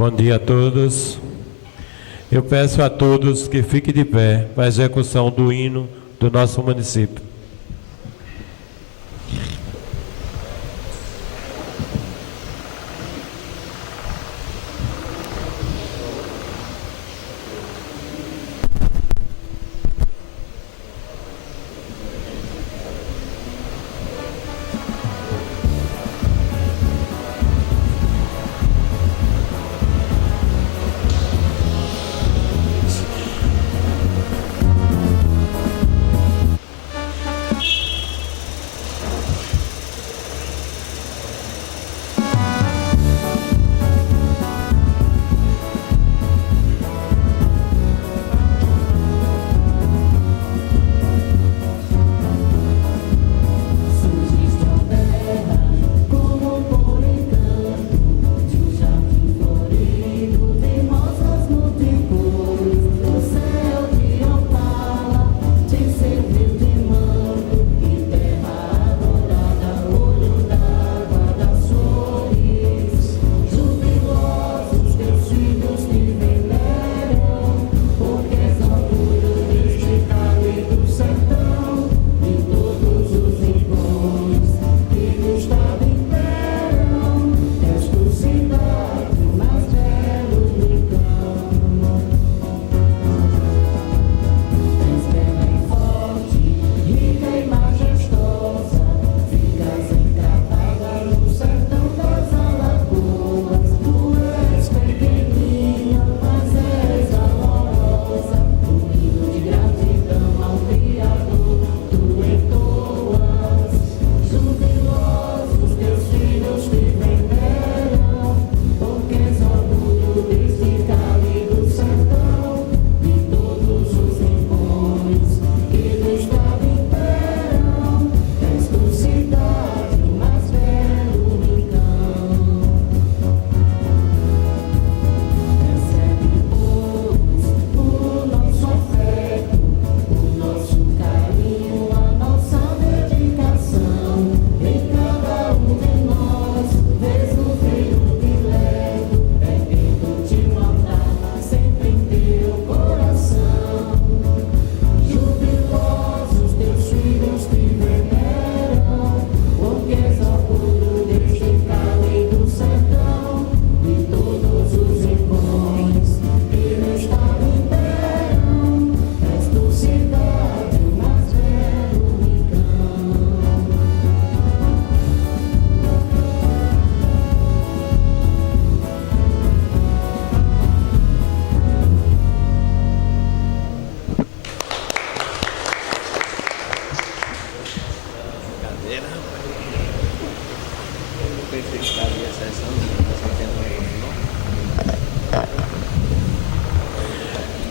Bom dia a todos. Eu peço a todos que fiquem de pé para a execução do hino do nosso município.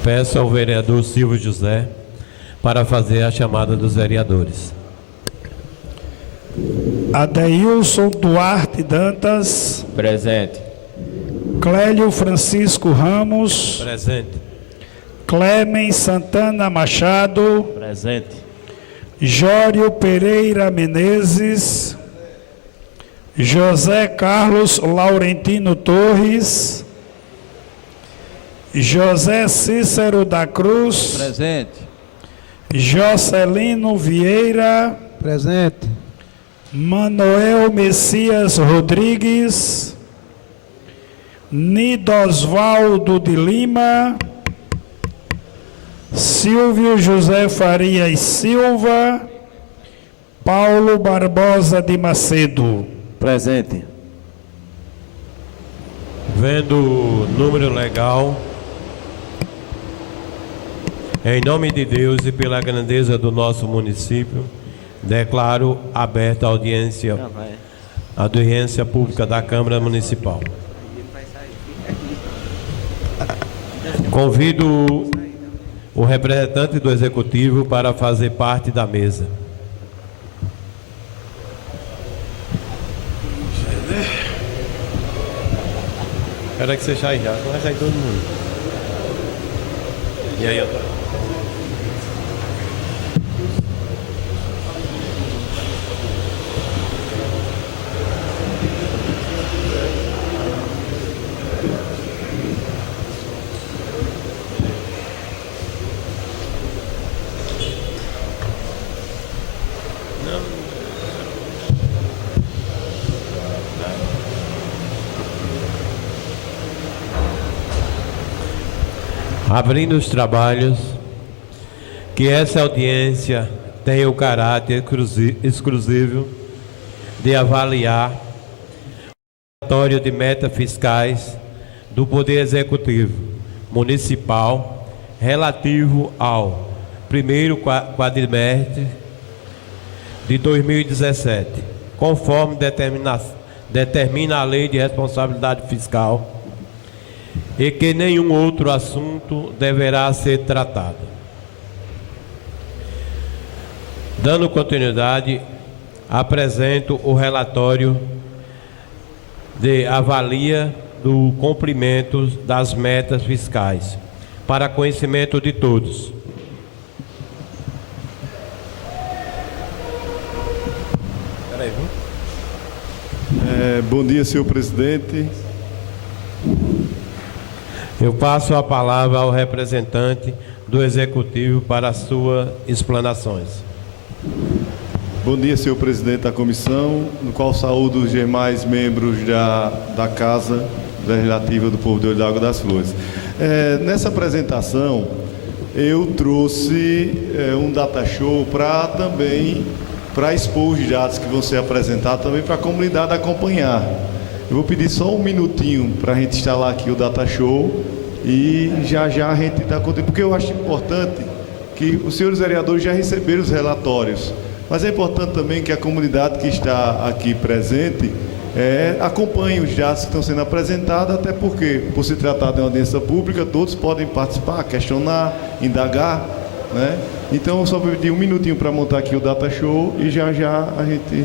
Peço ao vereador Silvio José para fazer a chamada dos vereadores. Adeilson Duarte Dantas. Presente. Clélio Francisco Ramos. Presente. Clemen Santana Machado. Presente. Jório Pereira Menezes. José Carlos Laurentino Torres. José Cícero da Cruz. Presente. Jocelino Vieira. Presente. Manoel Messias Rodrigues. Nidosvaldo de Lima. Silvio José Farias Silva. Paulo Barbosa de Macedo. Presente. Vendo o número legal, em nome de Deus e pela grandeza do nosso município, declaro aberta a audiência pública da Câmara Municipal. Convido o representante do Executivo para fazer parte da mesa. Espera que você saia já, vai sair todo mundo. E aí, Antônio? Abrindo os trabalhos, que essa audiência tenha o caráter exclusivo de avaliar o relatório de metas fiscais do Poder Executivo Municipal relativo ao primeiro quadrimestre de 2017, conforme determina a Lei de Responsabilidade Fiscal, e que nenhum outro assunto deverá ser tratado. Dando continuidade, apresento o relatório de avalia do cumprimento das metas fiscais, para conhecimento de todos. Bom dia, senhor presidente. Eu passo a palavra ao representante do Executivo para as suas explanações. Bom dia, senhor presidente da comissão, no qual saúdo os demais membros da Casa Legislativa do Povo de Olho d'Água das Flores. Nessa apresentação, eu trouxe um data show para expor os dados que vão ser apresentados também para a comunidade acompanhar. Eu vou pedir só um minutinho para a gente instalar aqui o data show e já a gente dá conta, porque eu acho importante que os senhores vereadores já receberam os relatórios, mas é importante também que a comunidade que está aqui presente acompanhe os dados que estão sendo apresentados, até porque, por se tratar de uma audiência pública, todos podem participar, questionar, indagar, né? Então, eu só vou pedir um minutinho para montar aqui o data show e já a gente...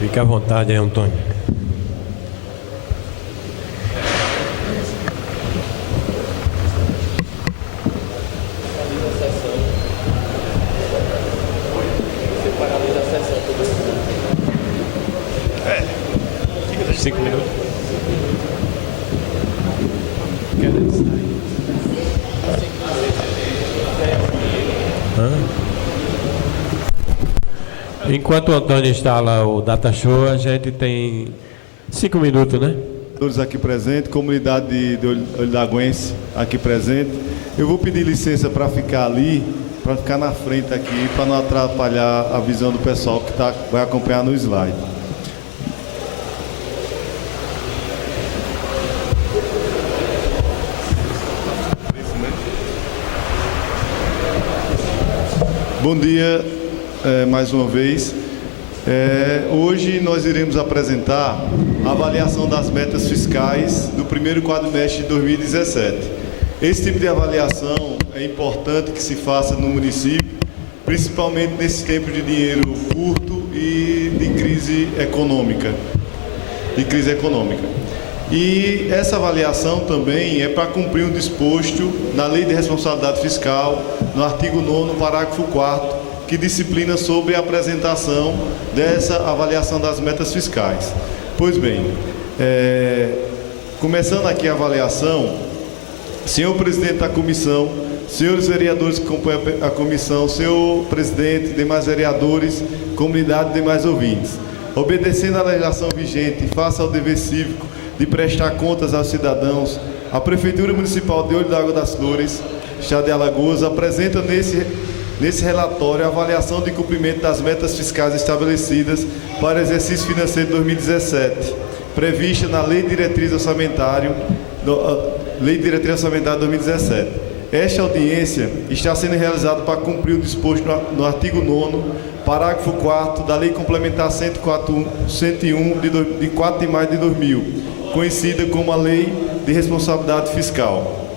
Fique à vontade aí, Antônio. Fica 5 minutos. Enquanto o Antônio instala o data show, a gente tem 5 minutos, né? Todos aqui presentes, comunidade de Olhdaguense aqui presente. Eu vou pedir licença para ficar ali, para ficar na frente aqui, para não atrapalhar a visão do pessoal que vai acompanhar no slide. Bom dia, mais uma vez. Hoje nós iremos apresentar a avaliação das metas fiscais do primeiro quadrimestre de 2017. Esse tipo de avaliação é importante que se faça no município, principalmente nesse tempo de dinheiro curto e de crise econômica. E essa avaliação também é para cumprir o disposto na Lei de Responsabilidade Fiscal, no artigo 9º, parágrafo 4º, que disciplina sobre a apresentação dessa avaliação das metas fiscais. Pois bem, começando aqui a avaliação, senhor presidente da comissão, senhores vereadores que acompanham a comissão, senhor presidente, demais vereadores, comunidade e demais ouvintes, obedecendo à legislação vigente, faça o dever cívico de prestar contas aos cidadãos, a Prefeitura Municipal de Olho d'Água das Flores, Estado de Alagoas, apresenta nesse relatório a avaliação de cumprimento das metas fiscais estabelecidas para o exercício financeiro de 2017, prevista na Lei de Diretriz Orçamentária 2017. Esta audiência está sendo realizada para cumprir o disposto no artigo 9º, parágrafo 4º da Lei Complementar 101 de 4 de maio de 2000, conhecida como a Lei de Responsabilidade Fiscal.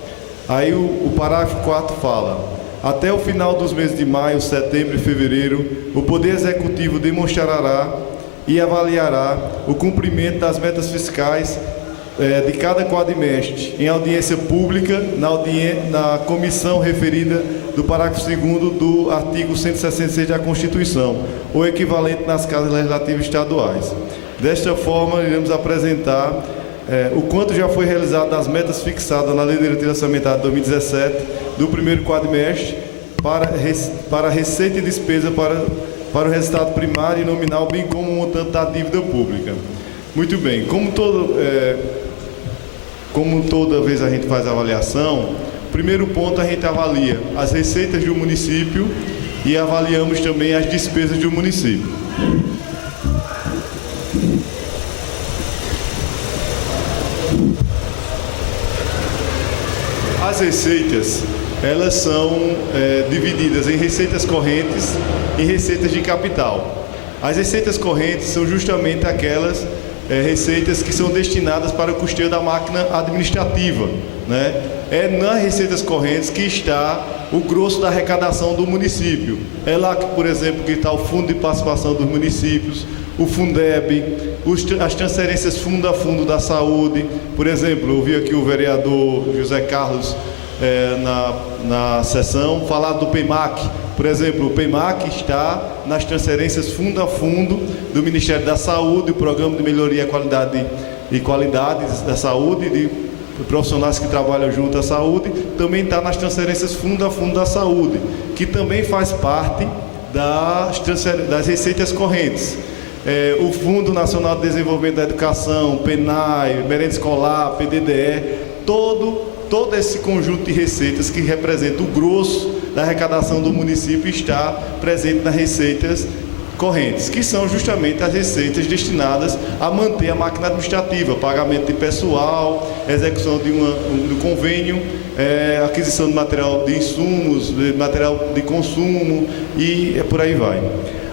Aí o parágrafo 4 fala: até o final dos meses de maio, setembro e fevereiro, o Poder Executivo demonstrará e avaliará o cumprimento das metas fiscais de cada quadrimestre em audiência pública na comissão referida do parágrafo 2º do artigo 166 da Constituição, ou equivalente nas casas legislativas estaduais. Desta forma, iremos apresentar o quanto já foi realizado das metas fixadas na Lei de Diretriz Orçamentária de 2017 do primeiro quadrimestre para receita e despesa para o resultado primário e nominal, bem como o montante da dívida pública. Muito bem, como como toda vez a gente faz a avaliação, primeiro ponto a gente avalia as receitas do município e avaliamos também as despesas do município. As receitas, elas são divididas em receitas correntes e receitas de capital. As receitas correntes são justamente aquelas receitas que são destinadas para o custeio da máquina administrativa, né? É nas receitas correntes que está o grosso da arrecadação do município. É lá que, por exemplo, que está o Fundo de Participação dos Municípios, o Fundeb, as transferências fundo a fundo da saúde. Por exemplo, eu vi aqui o vereador José Carlos na sessão falar do PEMAC. Por exemplo, o PEMAC está nas transferências fundo a fundo do Ministério da Saúde, o Programa de Melhoria e Qualidade da Saúde, de profissionais que trabalham junto à saúde, também está nas transferências fundo a fundo da saúde, que também faz parte das receitas correntes. O Fundo Nacional de Desenvolvimento da Educação, PENAE, Merenda Escolar, PDDE, todo esse conjunto de receitas que representa o grosso da arrecadação do município está presente nas receitas correntes, que são justamente as receitas destinadas a manter a máquina administrativa, pagamento de pessoal, execução do convênio, aquisição de material de insumos, de material de consumo e por aí vai.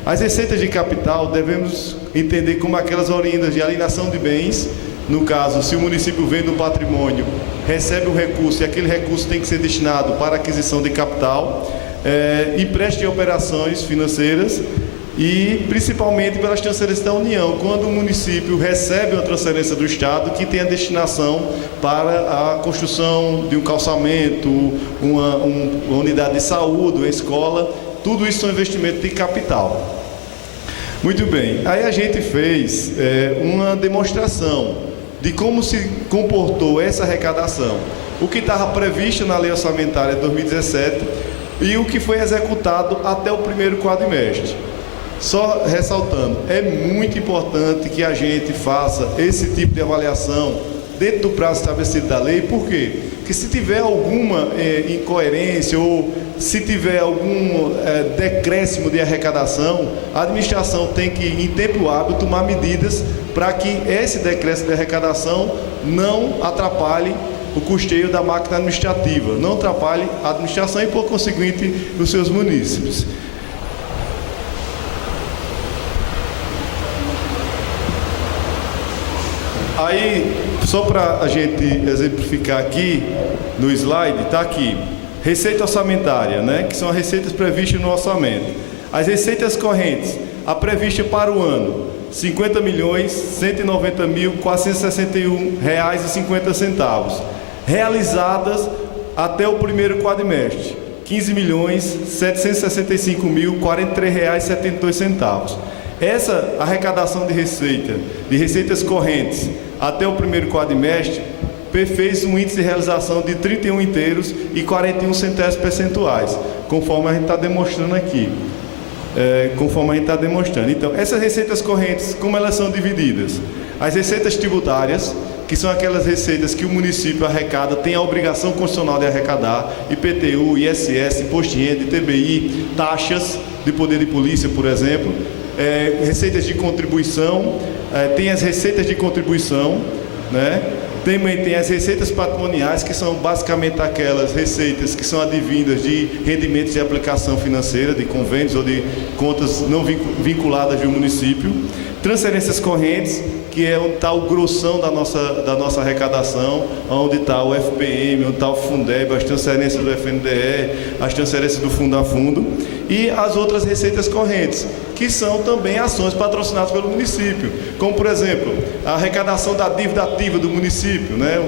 As receitas de capital devemos entender como aquelas oriundas de alienação de bens. No caso, se o município vende um patrimônio, recebe um recurso e aquele recurso tem que ser destinado para aquisição de capital, empréstimo de operações financeiras e principalmente pelas transferências da União, quando o município recebe uma transferência do Estado que tem a destinação para a construção de um calçamento, uma unidade de saúde, uma escola, tudo isso são investimentos de capital. Muito bem, aí a gente fez uma demonstração de como se comportou essa arrecadação, o que estava previsto na Lei Orçamentária de 2017 e o que foi executado até o primeiro quadrimestre. Só ressaltando, é muito importante que a gente faça esse tipo de avaliação dentro do prazo estabelecido da lei. Por quê? Porque se tiver alguma incoerência ou se tiver algum decréscimo de arrecadação, a administração tem que, em tempo hábil, tomar medidas para que esse decréscimo de arrecadação não atrapalhe o custeio da máquina administrativa, não atrapalhe a administração e, por conseguinte, os seus munícipes. Aí, só para a gente exemplificar aqui, no slide, está aqui, receita orçamentária, né, que são as receitas previstas no orçamento. As receitas correntes, a prevista para o ano, R$ 50.190.461,50. Realizadas até o primeiro quadrimestre, R$ 15.765.043,72. Essa arrecadação de receitas correntes até o primeiro quadrimestre fez um índice de realização de 31 inteiros e 41 centésimos percentuais, conforme a gente está demonstrando aqui. Então, essas receitas correntes, como elas são divididas? As receitas tributárias, que são aquelas receitas que o município arrecada, tem a obrigação constitucional de arrecadar, IPTU, ISS, Imposto de Renda, ITBI, taxas de poder de polícia, por exemplo, receitas de contribuição, tem as receitas de contribuição, né? Também tem as receitas patrimoniais, que são basicamente aquelas receitas que são advindas de rendimentos de aplicação financeira, de convênios ou de contas não vinculadas do município. Transferências correntes, que é onde está o grossão da nossa arrecadação, onde está o FPM, onde está o Fundeb, as transferências do FNDE, as transferências do Fundo a Fundo, e as outras receitas correntes, que são também ações patrocinadas pelo município, como, por exemplo, a arrecadação da dívida ativa do município, né?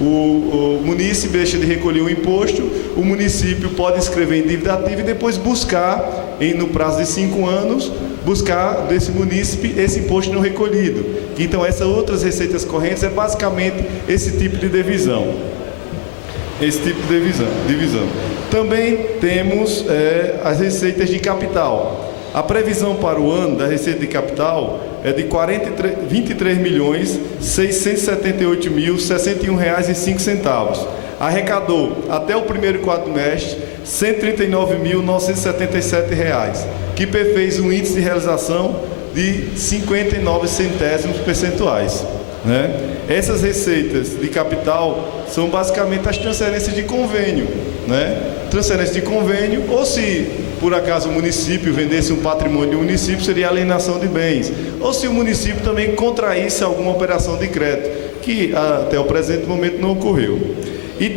O munícipe deixa de recolher o imposto, o município pode inscrever em dívida ativa e depois buscar, no prazo de 5 anos, buscar desse munícipe esse imposto não recolhido. Então, essas outras receitas correntes é basicamente esse tipo de divisão. Também temos as receitas de capital, A previsão para o ano da receita de capital é de R$ 23.678.061,05. Arrecadou até o primeiro quadrimestre R$ 139.977, que fez um índice de realização de 59 centésimos percentuais. Né? Essas receitas de capital são basicamente as transferências de convênio, né? Transferência de convênio, ou se por acaso o município vendesse um patrimônio do município, seria alienação de bens, ou se o município também contraísse alguma operação de crédito, que até o presente momento não ocorreu. E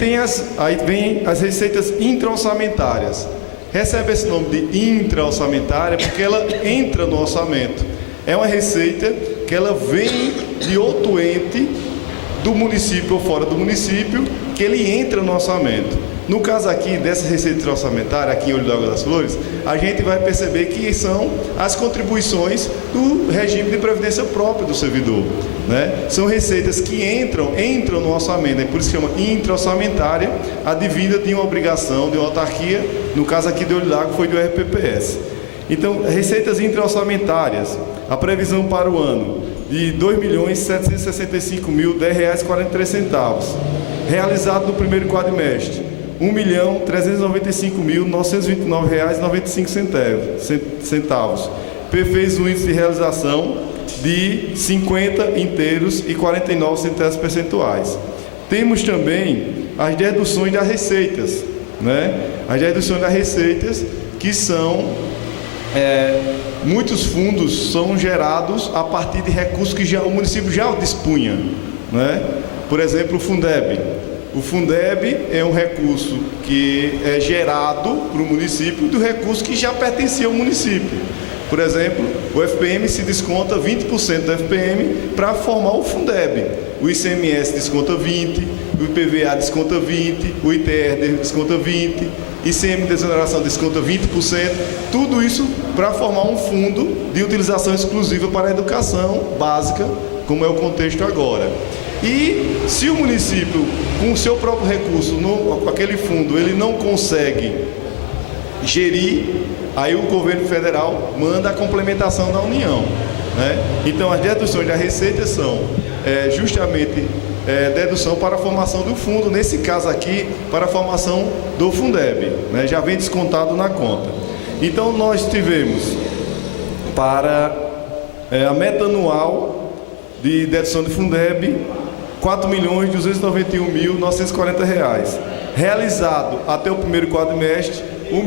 aí vem as receitas intra-orçamentárias. Recebe esse nome de intra-orçamentária porque ela entra no orçamento. É uma receita que ela vem de outro ente do município ou fora do município, que ele entra no orçamento. No caso aqui dessa receita orçamentária, aqui em Olho d'Água das Flores, a gente vai perceber que são as contribuições do regime de previdência próprio do servidor, né? São receitas que entram no orçamento, né? Por isso que chama intra-orçamentária, advinda de uma obrigação de uma autarquia, no caso aqui de Olho d'Água foi do RPPS. Então, receitas intra-orçamentárias, a previsão para o ano de R$ 2.765.010,43, realizado no primeiro quadrimestre, R$ 1.395.929,95. Fez um índice de realização de 50 inteiros e 49 centésimos percentuais. Temos também as deduções das receitas, né? As deduções das receitas que são... muitos fundos são gerados a partir de recursos que o município já dispunha, né? Por exemplo, o Fundeb. O Fundeb é um recurso que é gerado para o município do recurso que já pertencia ao município. Por exemplo, o FPM se desconta 20% do FPM para formar o Fundeb. O ICMS desconta 20%, o IPVA desconta 20%, o ITR desconta 20%, ICM de exoneração desconta 20%, tudo isso para formar um fundo de utilização exclusiva para a educação básica, como é o contexto agora. E se o município, com o seu próprio recurso, com aquele fundo, ele não consegue gerir, aí o governo federal manda a complementação da União, né? Então, as deduções da receita são justamente dedução para a formação do fundo, nesse caso aqui, para a formação do Fundeb, né? Já vem descontado na conta. Então, nós tivemos para a meta anual de dedução de Fundeb, R$ 4.291.940. Realizado até o primeiro quadrimestre, R$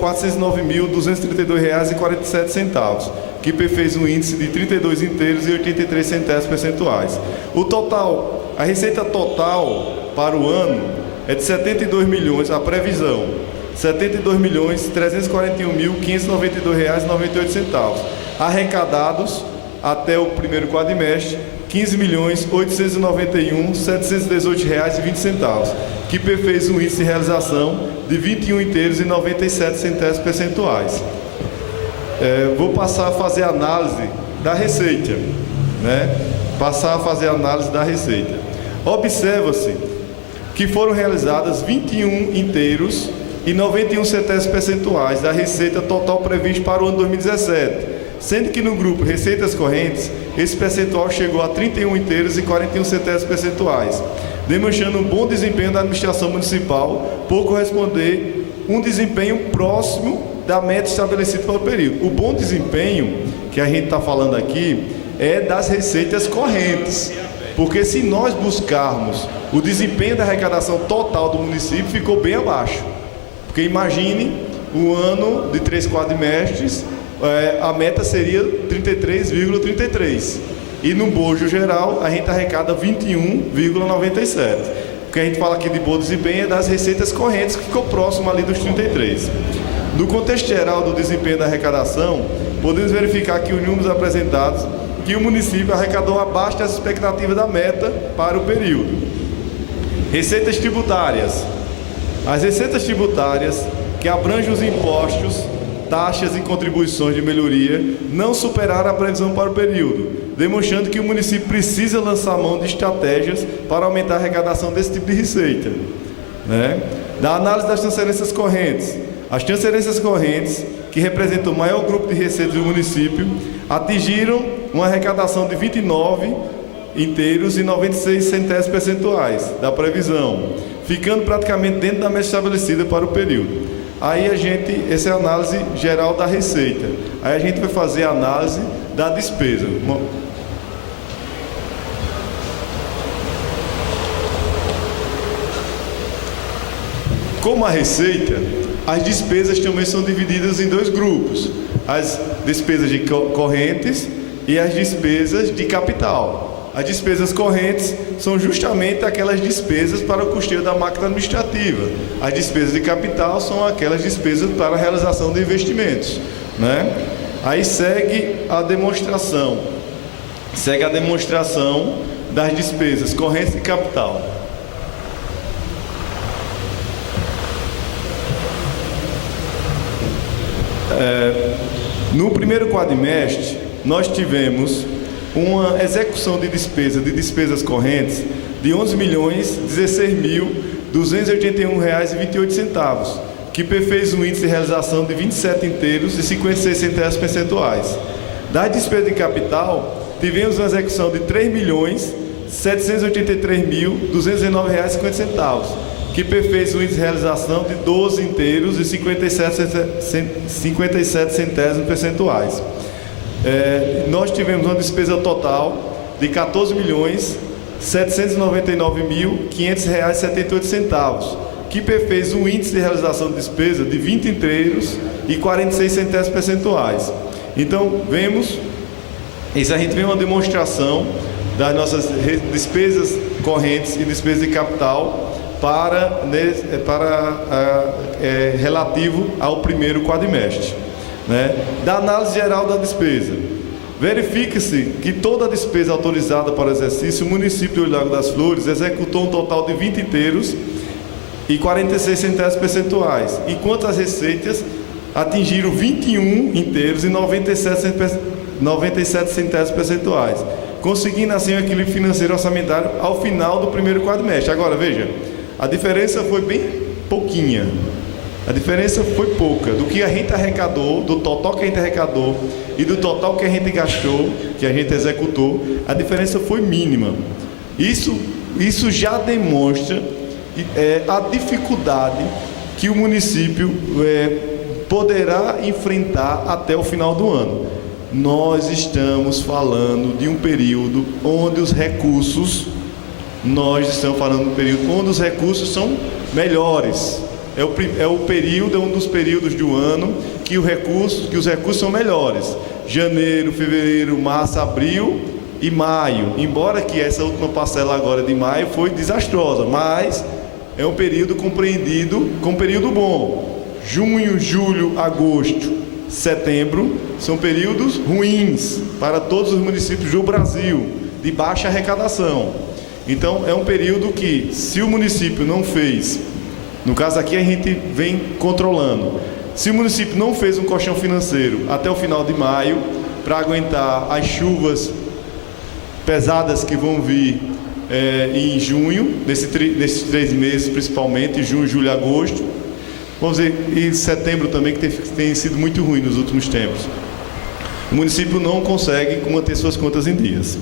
1.409.232,47, que fez um índice de 32 inteiros e 83 centésimos percentuais. O total, a receita total para o ano é de 72 milhões, a previsão, R$ 72.341.592,98. Arrecadados até o primeiro quadrimestre, R$ 15.891.718,20, que fez um índice de realização de 21 inteiros e 97 centésimos percentuais. Vou passar a fazer a análise da receita, né? Observa-se que foram realizadas 21 inteiros e 91 centésimos percentuais da receita total prevista para o ano 2017, sendo que no grupo Receitas Correntes, esse percentual chegou a 31 inteiros e 41 centésimos percentuais, demonstrando um bom desempenho da administração municipal, por corresponder um desempenho próximo da meta estabelecida para o período. O bom desempenho que a gente está falando aqui é das receitas correntes, porque se nós buscarmos o desempenho da arrecadação total do município, ficou bem abaixo. Porque imagine o ano de 3 quadrimestres, a meta seria 33,33. E no bojo geral, a gente arrecada 21,97. O que a gente fala aqui de bom desempenho é das receitas correntes, que ficou próximo ali dos 33. No contexto geral do desempenho da arrecadação, podemos verificar que os números apresentados, que o município arrecadou abaixo das expectativas da meta para o período. Receitas tributárias. As receitas tributárias, que abrangem os impostos, taxas e contribuições de melhoria, não superaram a previsão para o período, demonstrando que o município precisa lançar mão de estratégias para aumentar a arrecadação desse tipo de receita, né? Da análise das transferências correntes. As transferências correntes, que representam o maior grupo de receitas do município, atingiram uma arrecadação de 29 inteiros e 96 centésimos percentuais da previsão, ficando praticamente dentro da meta estabelecida para o período. Aí essa é a análise geral da receita. Aí a gente vai fazer a análise da despesa. Como a receita, as despesas também são divididas em dois grupos: as despesas de correntes e as despesas de capital. As despesas correntes são justamente aquelas despesas para o custeio da máquina administrativa. As despesas de capital são aquelas despesas para a realização de investimentos, né? Aí segue a demonstração das despesas correntes e capital. No primeiro quadrimestre, nós tivemos uma execução de despesas correntes de R$ 11.016.281,28, que fez um índice de realização de 27 inteiros e 56 centésimos percentuais. Das despesas de capital, tivemos uma execução de R$ 3.783.219,50, que fez um índice de realização de 12 inteiros e 57 centésimos percentuais. Nós tivemos uma despesa total de R$ 14.799.500,78, que fez um índice de realização de despesa de 20 inteiros e 46 centésimos percentuais. Então, a gente vê uma demonstração das nossas despesas correntes e despesas de capital relativo ao primeiro quadrimestre, né? Da análise geral da despesa, verifica-se que toda a despesa autorizada para o exercício, o município de Lago das Flores executou um total de 20 inteiros e 46 centésimos percentuais, enquanto as receitas atingiram 21 inteiros e 97 centésimos percentuais, conseguindo assim um equilíbrio financeiro orçamentário ao final do primeiro quadrimestre. Agora, veja, a diferença foi bem pouquinha. A diferença foi pouca do que a gente arrecadou, do total que a gente arrecadou e do total que a gente gastou, que a gente executou. A diferença foi mínima. Isso já demonstra a dificuldade que o município poderá enfrentar até o final do ano. Nós estamos falando de um período onde os recursos, são melhores. É um dos períodos do ano que os recursos são melhores. Janeiro, fevereiro, março, abril e maio. Embora que essa última parcela agora de maio foi desastrosa, mas é um período compreendido com um período bom. Junho, julho, agosto, setembro são períodos ruins para todos os municípios do Brasil, de baixa arrecadação. Então, é um período que, se o município não fez, no caso aqui a gente vem controlando, se o município não fez um colchão financeiro até o final de maio, para aguentar as chuvas pesadas que vão vir em junho, nesses 3 meses principalmente, junho, julho e agosto, vamos dizer, e setembro também, que tem sido muito ruim nos últimos tempos, o município não consegue manter suas contas em dias.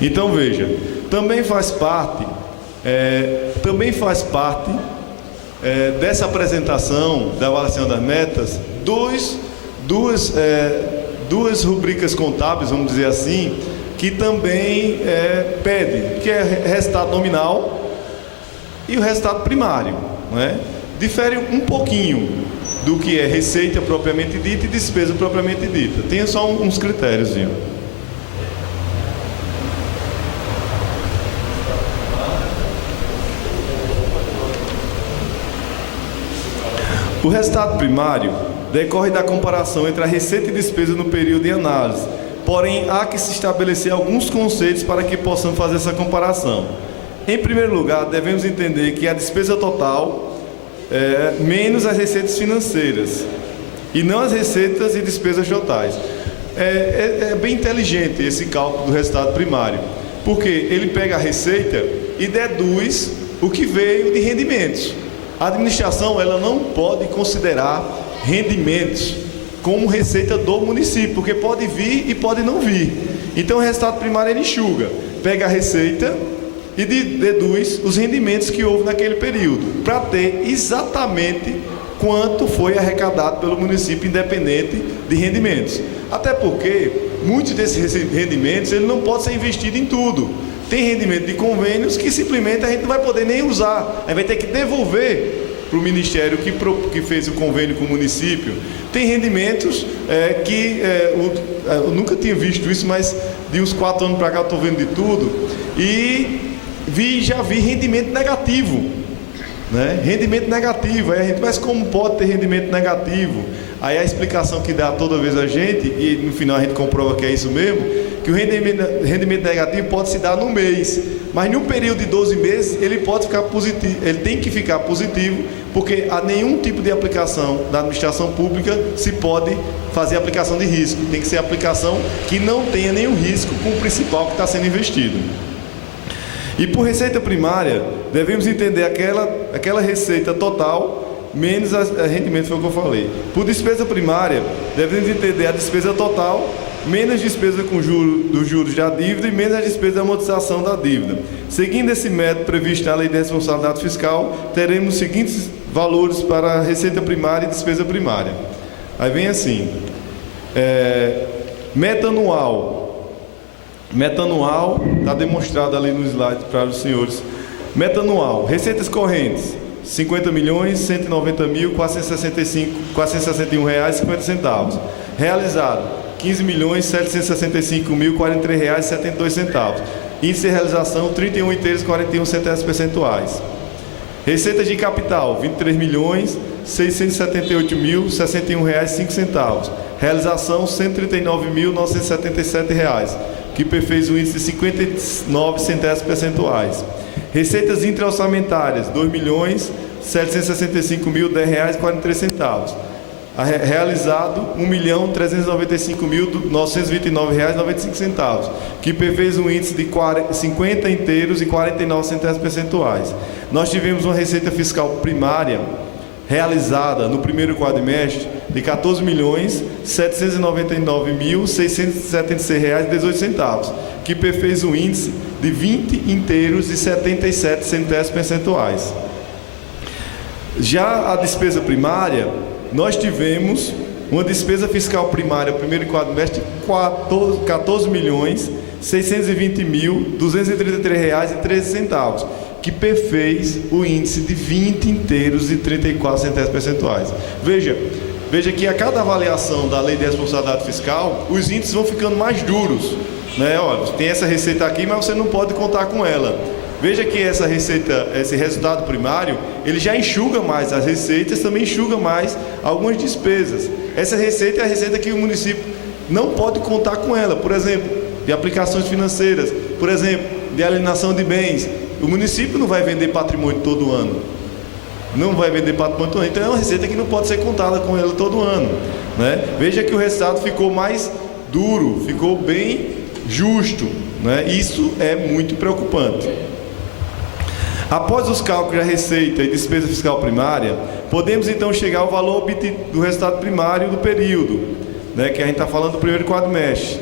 Então, veja, também faz parte dessa apresentação da avaliação das metas, duas rubricas contábeis, vamos dizer assim, que também pedem, que é resultado nominal e o resultado primário, né? Difere um pouquinho do que é receita propriamente dita e despesa propriamente dita. Tem só uns critérios. O resultado primário decorre da comparação entre a receita e despesa no período de análise. Porém, há que se estabelecer alguns conceitos para que possamos fazer essa comparação. Em primeiro lugar, devemos entender que a despesa total é menos as receitas financeiras, e não as receitas e despesas totais. É bem inteligente esse cálculo do resultado primário, porque ele pega a receita e deduz o que veio de rendimentos. A administração ela não pode considerar rendimentos como receita do município, porque pode vir e pode não vir. Então o resultado primário ele enxuga, pega a receita e deduz os rendimentos que houve naquele período, para ter exatamente quanto foi arrecadado pelo município, independente de rendimentos. Até porque muitos desses rendimentos ele não pode ser investido em tudo. Tem rendimento de convênios que simplesmente a gente não vai poder nem usar, aí vai ter que devolver para o Ministério que fez o convênio com o município. Tem rendimentos eu nunca tinha visto isso, mas de uns 4 anos para cá eu estou vendo de tudo, e já vi rendimento negativo, né? Rendimento negativo, aí a gente, mas como pode ter rendimento negativo? Aí a explicação que dá toda vez a gente, e no final a gente comprova que é isso mesmo, que o rendimento negativo pode se dar no mês, mas num período de 12 meses ele pode ficar positivo, ele tem que ficar positivo, porque a nenhum tipo de aplicação da administração pública se pode fazer aplicação de risco, tem que ser aplicação que não tenha nenhum risco com o principal que está sendo investido. E por receita primária, devemos entender aquela receita total menos a rendimento, foi o que eu falei. Por despesa primária, devemos entender a despesa total menos despesa com dos juros da dívida e menos a despesa de amortização da dívida. Seguindo esse método previsto na Lei de Responsabilidade Fiscal, teremos os seguintes valores para a receita primária e despesa primária. Aí vem assim, meta anual, está demonstrado ali no slide para os senhores. Meta anual, receitas correntes, R$ 50.190.461,50. Realizado, R$ 15.765.043,72. Índice de realização, 31,41%. Receita de capital, R$ 23.678.061,05. Realização, R$ 139.977, que fez um índice de 59%. Receitas intraorçamentárias, R$ 2.765.010,43. Realizado R$ 1.395.929,95, que fez um índice de 50 inteiros e 49%. Nós tivemos uma receita fiscal primária realizada no primeiro quadrimestre de R$ 14.799.676,18, que fez um índice de 20 inteiros e 77%. Já a despesa primária, nós tivemos uma despesa fiscal primária, primeiro quadrimestre, de R$ 14.620.233,13, que fez o índice de 20 inteiros e 34%. Veja que a cada avaliação da Lei de Responsabilidade Fiscal, os índices vão ficando mais duros, né? Olha, tem essa receita aqui, mas você não pode contar com ela. Veja que essa receita, esse resultado primário, ele já enxuga mais as receitas, também enxuga mais algumas despesas. Essa receita é a receita que o município não pode contar com ela, por exemplo, de aplicações financeiras, por exemplo, de alienação de bens. O município não vai vender patrimônio todo ano. Não vai vender patrimônio todo ano. Então é uma receita que não pode ser contada com ela todo ano, né? Veja que o resultado ficou mais duro, ficou bem justo, né? Isso é muito preocupante. Após os cálculos da receita e despesa fiscal primária, podemos então chegar ao valor obtido do resultado primário do período, né, que a gente está falando do primeiro quadrimestre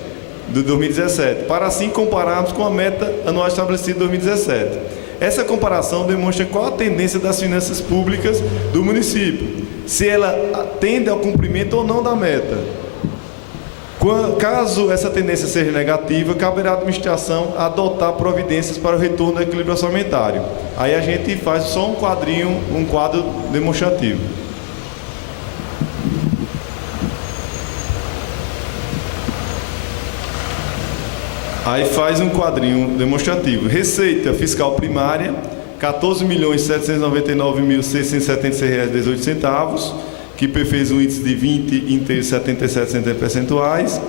de 2017, para assim compararmos com a meta anual estabelecida em 2017. Essa comparação demonstra qual a tendência das finanças públicas do município, se ela tende ao cumprimento ou não da meta. Caso essa tendência seja negativa, caberá à administração adotar providências para o retorno do equilíbrio orçamentário. Aí a gente faz só um quadro demonstrativo. Aí faz um quadrinho demonstrativo. Receita fiscal primária, R$ 14.799.676,18, que fez um índice de 20,77%.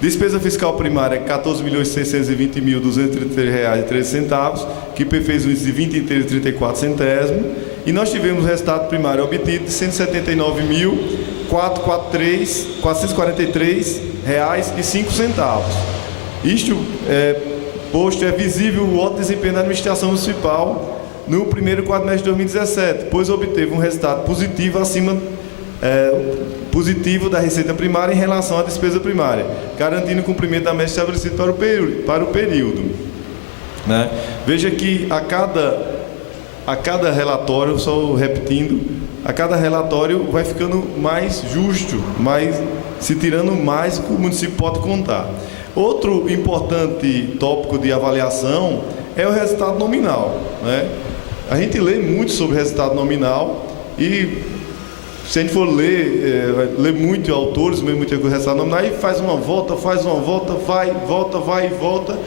Despesa fiscal primária, R$ 14.620.233,13, que fez um índice de 20,34%. E nós tivemos o resultado primário obtido de R$ 179.443,05. Isto posto é visível o alto desempenho da administração municipal no primeiro quadrimestre de 2017, pois obteve um resultado positivo acima positivo da receita primária em relação à despesa primária, garantindo o cumprimento da meta estabelecida para o período. Né? Veja que a cada relatório, só repetindo, a cada relatório vai ficando mais justo, se tirando mais do que o município pode contar. Outro importante tópico de avaliação é o resultado nominal. Né? A gente lê muito sobre o resultado nominal e, se a gente for ler muito autores, muito o resultado nominal, aí faz uma volta, vai, volta,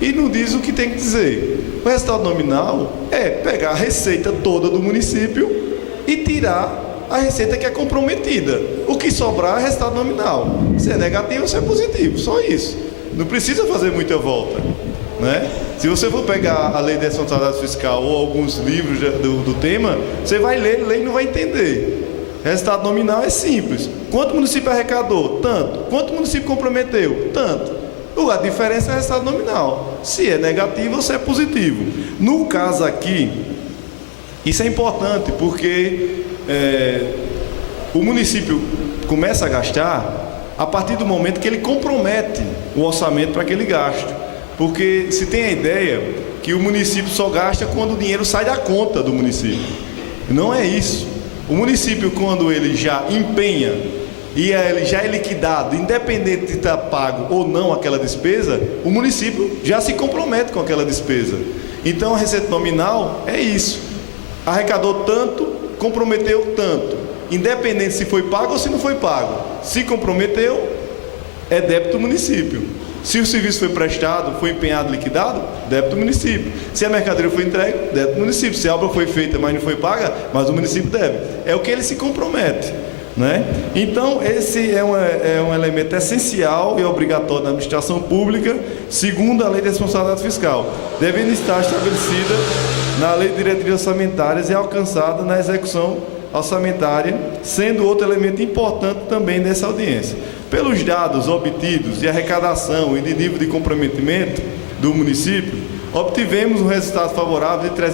e não diz o que tem que dizer. O resultado nominal é pegar a receita toda do município e tirar a receita que é comprometida. O que sobrar é resultado nominal. Se é negativo, se é positivo, só isso. Não precisa fazer muita volta. Né? Se você for pegar a lei de responsabilidade fiscal ou alguns livros do tema, você vai ler e não vai entender. Resultado nominal é simples. Quanto o município arrecadou? Tanto. Quanto o município comprometeu? Tanto. A diferença é o resultado nominal. Se é negativo ou se é positivo. No caso aqui, isso é importante porque o município começa a gastar a partir do momento que ele compromete o orçamento para aquele gasto. Porque se tem a ideia que o município só gasta quando o dinheiro sai da conta do município. Não é isso. O município, quando ele já empenha e ele já é liquidado, independente de estar pago ou não aquela despesa, o município já se compromete com aquela despesa. Então a receita nominal é isso. Arrecadou tanto, comprometeu tanto. Independente se foi pago ou se não foi pago. Se comprometeu, é débito do município. Se o serviço foi prestado, foi empenhado, liquidado, débito do município. Se a mercadoria foi entregue, débito do município. Se a obra foi feita, mas não foi paga, mas o município deve. É o que ele se compromete. Né? Então, esse é um elemento essencial e obrigatório da administração pública, segundo a Lei de Responsabilidade Fiscal, devendo estar estabelecida na Lei de Diretrizes Orçamentárias e alcançada na execução orçamentária, sendo outro elemento importante também dessa audiência. Pelos dados obtidos de arrecadação e de nível de comprometimento do município, obtivemos um resultado favorável de R$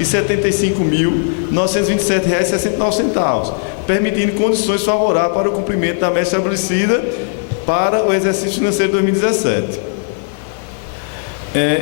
375.927,69, permitindo condições favoráveis para o cumprimento da meta estabelecida para o exercício financeiro de 2017.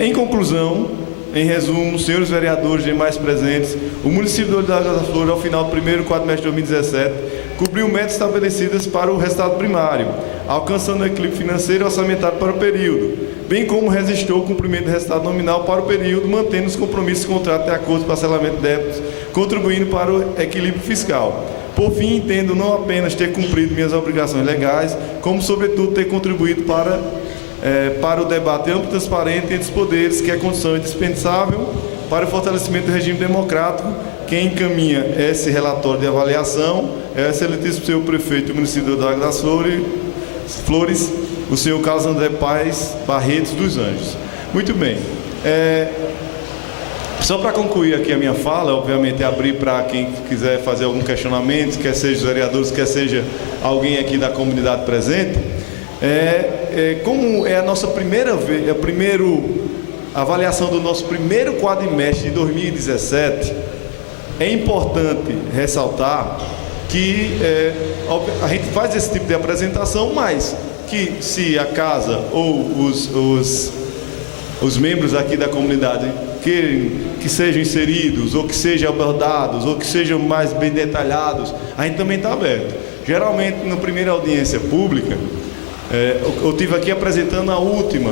Em conclusão, em resumo, senhores vereadores e demais presentes, o município de Olho d'Água da Flor, ao final do primeiro quadrimestre de 2017, cobriu metas estabelecidas para o resultado primário, alcançando o equilíbrio financeiro e orçamentário para o período, bem como resistiu ao cumprimento do resultado nominal para o período, mantendo os compromissos de contrato de acordo de parcelamento de débitos, contribuindo para o equilíbrio fiscal. Por fim, entendo não apenas ter cumprido minhas obrigações legais, como, sobretudo, ter contribuído para o debate amplo e transparente entre os poderes, que é condição indispensável para o fortalecimento do regime democrático. Quem encaminha esse relatório de avaliação é o excelentíssimo senhor prefeito do município de Olho d'Água das Flores, o senhor Carlos André Paes Barretos dos Anjos. Muito bem. Só para concluir aqui a minha fala, obviamente abrir para quem quiser fazer algum questionamento, quer seja os vereadores, quer seja alguém aqui da comunidade presente, como é a nossa primeira vez, a avaliação do nosso primeiro quadrimestre de 2017, é importante ressaltar que a gente faz esse tipo de apresentação, mas que se a casa ou os membros aqui da comunidade querem que sejam inseridos, ou que sejam abordados, ou que sejam mais bem detalhados, a gente também está aberto. Geralmente, na primeira audiência pública, eu estive aqui apresentando a última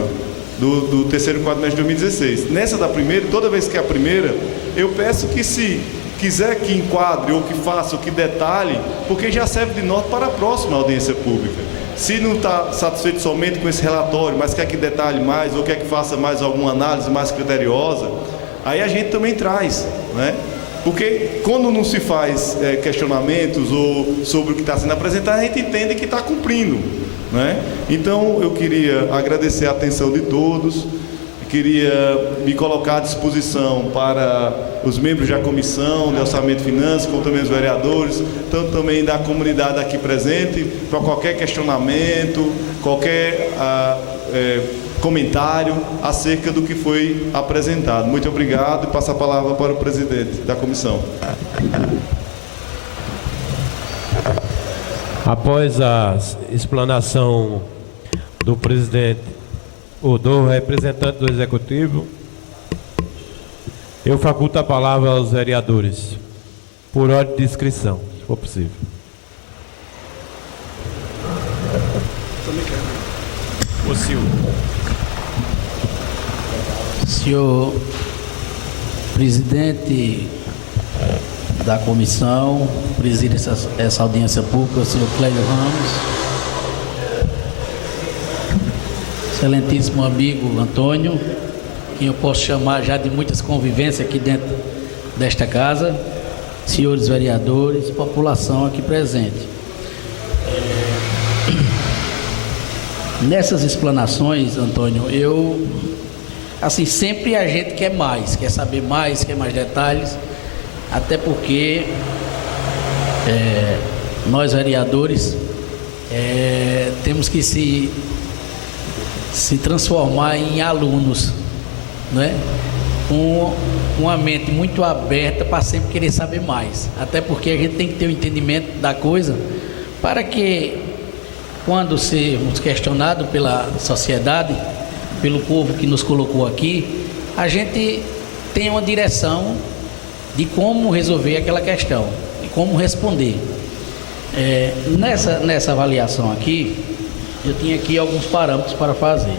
do terceiro quadrimestre de 2016. Nessa da primeira, toda vez que é a primeira, eu peço que, se quiser que enquadre, ou que faça, ou que detalhe, porque já serve de norte para a próxima audiência pública. Se não está satisfeito somente com esse relatório, mas quer que detalhe mais, ou quer que faça mais alguma análise mais criteriosa, aí a gente também traz, né? Porque quando não se faz questionamentos ou sobre o que está sendo apresentado, a gente entende que está cumprindo, né? Então eu queria agradecer a atenção de todos, queria me colocar à disposição para os membros da comissão de orçamento e finanças, como também os vereadores, tanto também da comunidade aqui presente, para qualquer questionamento, qualquer comentário acerca do que foi apresentado. Muito obrigado e passo a palavra para o presidente da comissão. Após a explanação do presidente ou do representante do Executivo, eu faculto a palavra aos vereadores, por ordem de inscrição, se for possível. O Silvio. Senhor presidente da comissão, preside essa audiência pública, o senhor Clélio Ramos, excelentíssimo amigo Antônio, quem eu posso chamar já de muitas convivências aqui dentro desta casa, senhores vereadores, população aqui presente. Nessas explanações, Antônio, assim, sempre a gente quer mais, quer saber mais, quer mais detalhes, até porque nós vereadores temos que se transformar em alunos, né? Com uma mente muito aberta para sempre querer saber mais, até porque a gente tem que ter o entendimento da coisa para que, quando sermos questionados pela sociedade, pelo povo que nos colocou aqui, a gente tenha uma direção de como resolver aquela questão e como responder. Nessa avaliação aqui, eu tinha aqui alguns parâmetros para fazer.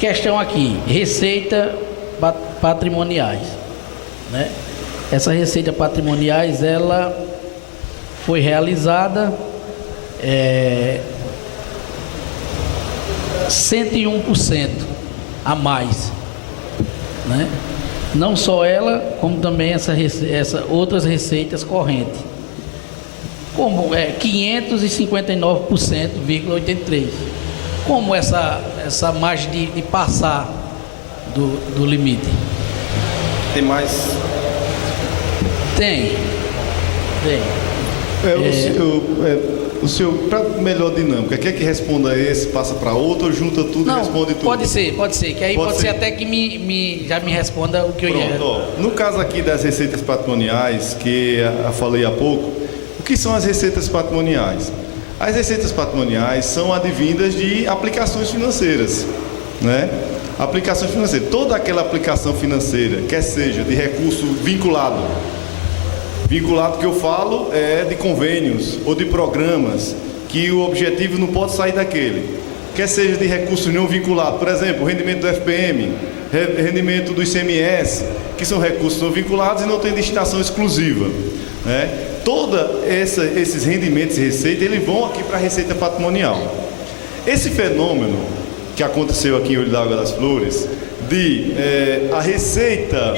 Questão aqui, receita patrimoniais, né? Essa receita patrimoniais, ela foi realizada 101% a mais, né? Não só ela, como também essa outras receitas correntes, como 559,83%. Como essa margem de passar do limite? Tem mais? Tem. O senhor, para melhor dinâmica, quer que responda a esse, passa para outro, ou junta tudo e responde tudo? Pode ser, que aí pode ser até que já me responda o que eu ia. Pronto, ó. No caso aqui das receitas patrimoniais, que eu falei há pouco, o que são as receitas patrimoniais? As receitas patrimoniais são advindas de aplicações financeiras, né? Aplicações financeiras, toda aquela aplicação financeira, quer seja de recurso vinculado que eu falo é de convênios ou de programas, que o objetivo não pode sair daquele. Quer seja de recurso não vinculado, por exemplo, rendimento do FPM, rendimento do ICMS, que são recursos não vinculados e não tem destinação exclusiva, né? Todos esses rendimentos e receitas, eles vão aqui para a receita patrimonial. Esse fenômeno que aconteceu aqui em Olho d'Água das Flores, de a receita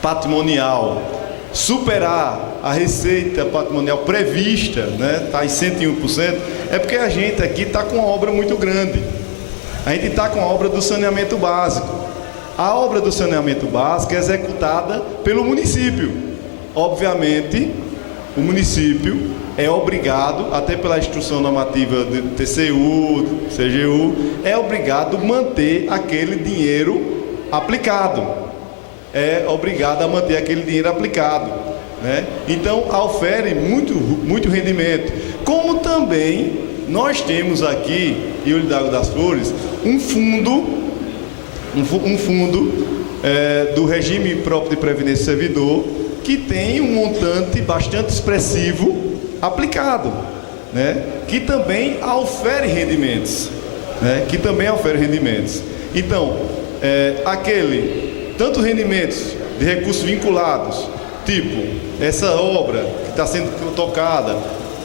patrimonial superar a receita patrimonial prevista, né, está em 101%, é porque a gente aqui está com uma obra muito grande. A gente está com a obra do saneamento básico. A obra do saneamento básico é executada pelo município. Obviamente, o município é obrigado, até pela instrução normativa do TCU, CGU, é obrigado a manter aquele dinheiro aplicado. É obrigado a manter aquele dinheiro aplicado, né? Então, ofere muito rendimento. Como também nós temos aqui, em Olho d'Água das Flores, um fundo do regime próprio de previdência do servidor, que tem um montante bastante expressivo aplicado, né? Que também ofere rendimentos, né? Então, tanto rendimentos de recursos vinculados, tipo essa obra que está sendo tocada,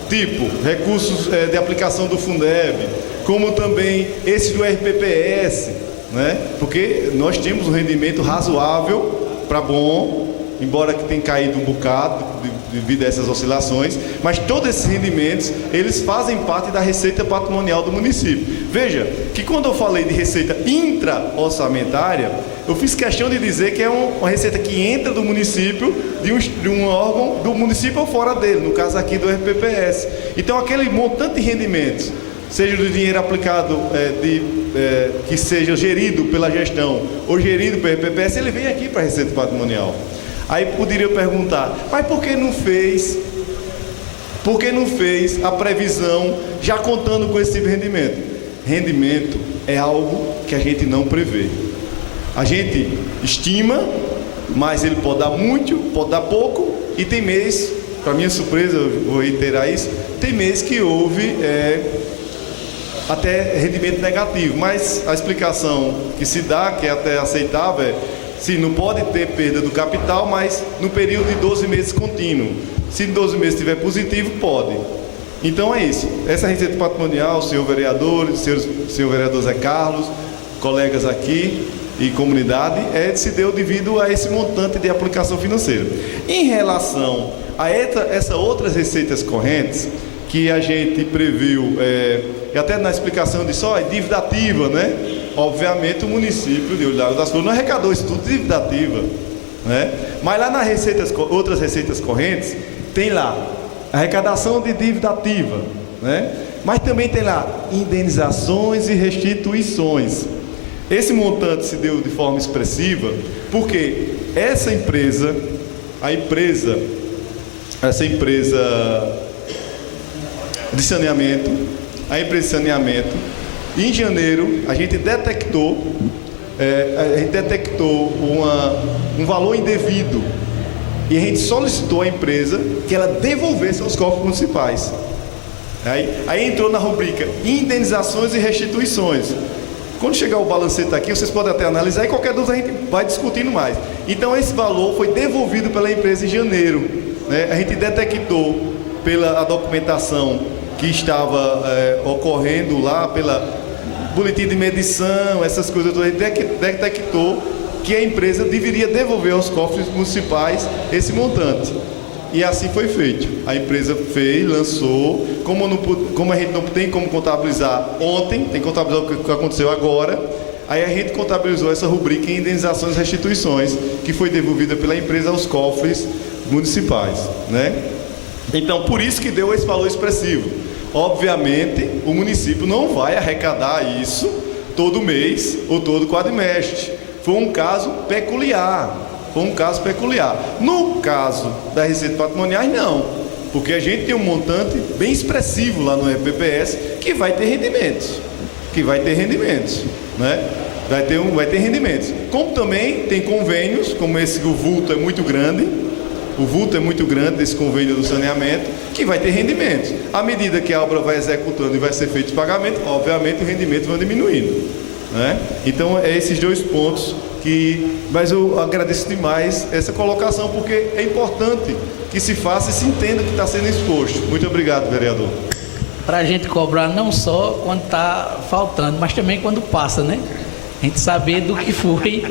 tipo recursos de aplicação do Fundeb, como também esse do RPPS, né? Porque nós temos um rendimento razoável para bom, embora que tenha caído um bocado devido a essas oscilações, mas todos esses rendimentos, eles fazem parte da receita patrimonial do município. Veja, que quando eu falei de receita intra-orçamentária, eu fiz questão de dizer que é uma receita que entra do município, de um órgão do município ou fora dele, no caso aqui do RPPS. Então, aquele montante de rendimentos, seja do dinheiro aplicado, que seja gerido pela gestão ou gerido pelo RPPS, ele vem aqui para a receita patrimonial. Aí poderia perguntar, mas por que não fez Por que não fez a previsão já contando com esse tipo de rendimento? Rendimento é algo que a gente não prevê. A gente estima, mas ele pode dar muito, pode dar pouco, e tem mês, para minha surpresa, eu vou reiterar isso, tem mês que houve até rendimento negativo, mas a explicação que se dá, que é até aceitável, é sim, não pode ter perda do capital, mas no período de 12 meses contínuo. Se em 12 meses estiver positivo, pode. Então é isso. Essa receita patrimonial, senhor vereador, senhor vereador Zé Carlos, colegas aqui e comunidade, se deu devido a esse montante de aplicação financeira. Em relação a essas outras receitas correntes, que a gente previu, e até na explicação de só, é dívida ativa, né? Obviamente o município de Olho d'Água das Flores não arrecadou isso tudo de dívida ativa, né? Mas lá nas outras receitas correntes, tem lá arrecadação de dívida ativa, né? Mas também tem lá indenizações e restituições. Esse montante se deu de forma expressiva porque essa empresa de saneamento, em janeiro a gente detectou um valor indevido e a gente solicitou à empresa que ela devolvesse aos cofres municipais. Aí entrou na rubrica indenizações e restituições. Quando chegar o balancete aqui, vocês podem até analisar e qualquer dúvida a gente vai discutindo mais. Então esse valor foi devolvido pela empresa em janeiro, né? A gente detectou pela documentação que estava ocorrendo lá, pela boletim de medição, essas coisas, a gente detectou que a empresa deveria devolver aos cofres municipais esse montante. E assim foi feito. A empresa fez, lançou, como a gente não tem como contabilizar ontem, tem que contabilizar o que aconteceu agora, aí a gente contabilizou essa rubrica em indenizações e restituições, que foi devolvida pela empresa aos cofres municipais, né? Então, por isso que deu esse valor expressivo. Obviamente, o município não vai arrecadar isso todo mês ou todo quadrimestre. Foi um caso peculiar. No caso da receita patrimonial, não. Porque a gente tem um montante bem expressivo lá no RPPS que vai ter rendimentos. Né? Vai ter rendimentos. Como também tem convênios, como esse, o vulto é muito grande. Desse convênio do saneamento, que vai ter rendimentos. À medida que a obra vai executando e vai ser feito o pagamento, obviamente os rendimentos vão diminuindo, né? Então é esses dois pontos mas eu agradeço demais essa colocação, porque é importante que se faça e se entenda que está sendo exposto. Muito obrigado, vereador. Para a gente cobrar não só quando está faltando, mas também quando passa, né? A gente saber do que foi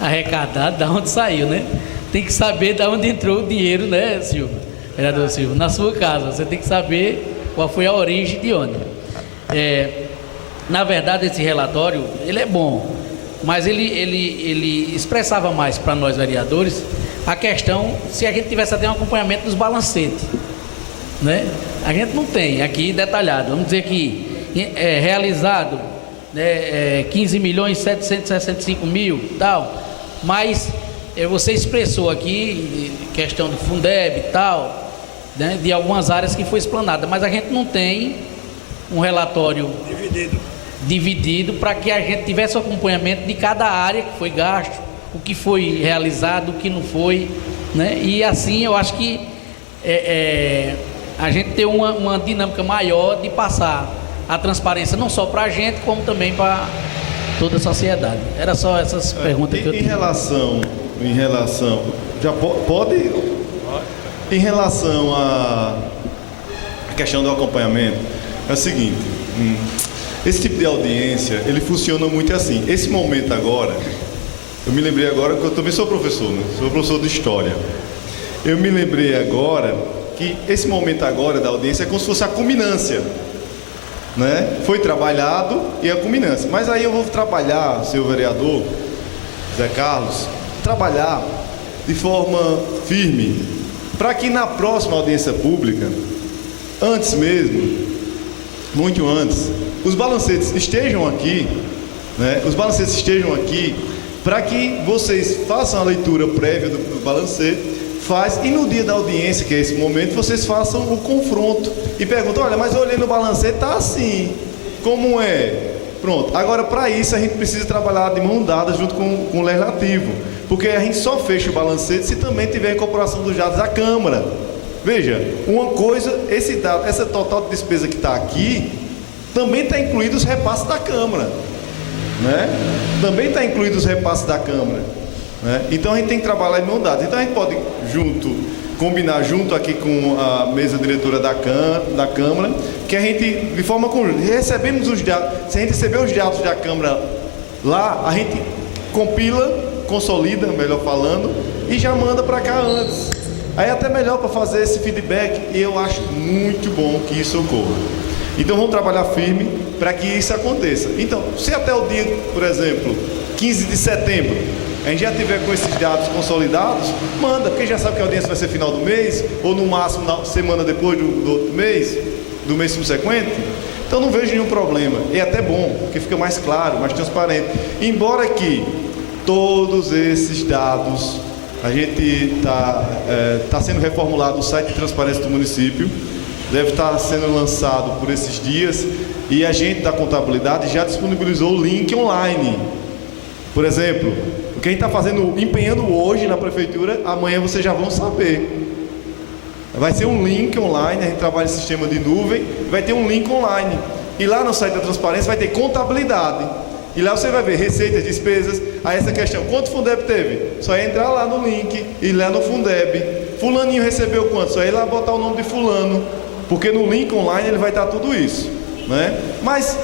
arrecadado, de onde saiu, né? Tem que saber de onde entrou o dinheiro, né, Silva? Vereador Silva, na sua casa, você tem que saber qual foi a origem de onde. Na verdade, esse relatório, ele é bom, mas ele expressava mais para nós vereadores a questão se a gente tivesse até um acompanhamento dos balancetes, né? A gente não tem aqui detalhado, vamos dizer que realizado 15.765.000 tal, mas você expressou aqui questão do Fundeb e tal, né, de algumas áreas que foi explanada, mas a gente não tem um relatório dividido para que a gente tivesse o acompanhamento de cada área que foi gasto, o que foi realizado, o que não foi, né? E assim eu acho que a gente tem uma dinâmica maior de passar a transparência não só para a gente, como também para toda a sociedade. Era só essas perguntas que eu tinha. Em relação, já pode? Em relação à questão do acompanhamento, é o seguinte, esse tipo de audiência, ele funciona muito assim. Esse momento agora, eu me lembrei agora que eu também sou professor, né? Sou professor de História. Eu me lembrei agora que esse momento agora da audiência é como se fosse a culminância, né? Foi trabalhado e a culminância. Mas aí eu vou trabalhar, senhor vereador Zé Carlos, trabalhar de forma firme para que na próxima audiência pública, antes mesmo, muito antes, os balancetes estejam aqui, né? Os balancetes estejam aqui para que vocês façam a leitura prévia do balancete, faz, e no dia da audiência, que é esse momento, vocês façam o confronto e perguntam, olha, mas eu olhei no balancete, tá assim, como é? Pronto, agora para isso a gente precisa trabalhar de mão dada junto com o Legislativo, porque a gente só fecha o balancete se também tiver a incorporação dos dados da Câmara. Veja, uma coisa, esse dado, essa total de despesa que está aqui, também está incluído os repasses da Câmara, né? Também está incluído os repasses da Câmara, né? Então a gente tem que trabalhar em mão dada. Então a gente pode combinar junto aqui com a mesa diretora da Câmara, que a gente, de forma conjunta, recebemos os dados. Se a gente receber os dados da Câmara lá, a gente compila, consolida, melhor falando, e já manda para cá antes. Aí é até melhor para fazer esse feedback, e eu acho muito bom que isso ocorra. Então vamos trabalhar firme para que isso aconteça. Então, se até o dia, por exemplo, 15 de setembro, a gente já tiver com esses dados consolidados, manda, porque já sabe que a audiência vai ser final do mês, ou no máximo na semana depois do outro mês, do mês subsequente. Então não vejo nenhum problema. É até bom, porque fica mais claro, mais transparente. Embora que todos esses dados, a gente está sendo reformulado o site de transparência do município, deve estar sendo lançado por esses dias, e a gente da contabilidade já disponibilizou o link online. Por exemplo, o que a gente está fazendo, empenhando hoje na prefeitura, amanhã vocês já vão saber. Vai ser um link online, a gente trabalha em sistema de nuvem, vai ter um link online. E lá no site da transparência vai ter contabilidade. E lá você vai ver receitas, despesas, aí essa questão, quanto Fundeb teve? Só é entrar lá no link e lá no Fundeb. Fulaninho recebeu quanto? Só é ir lá botar o nome de fulano, porque no link online ele vai estar tudo isso, né? Mas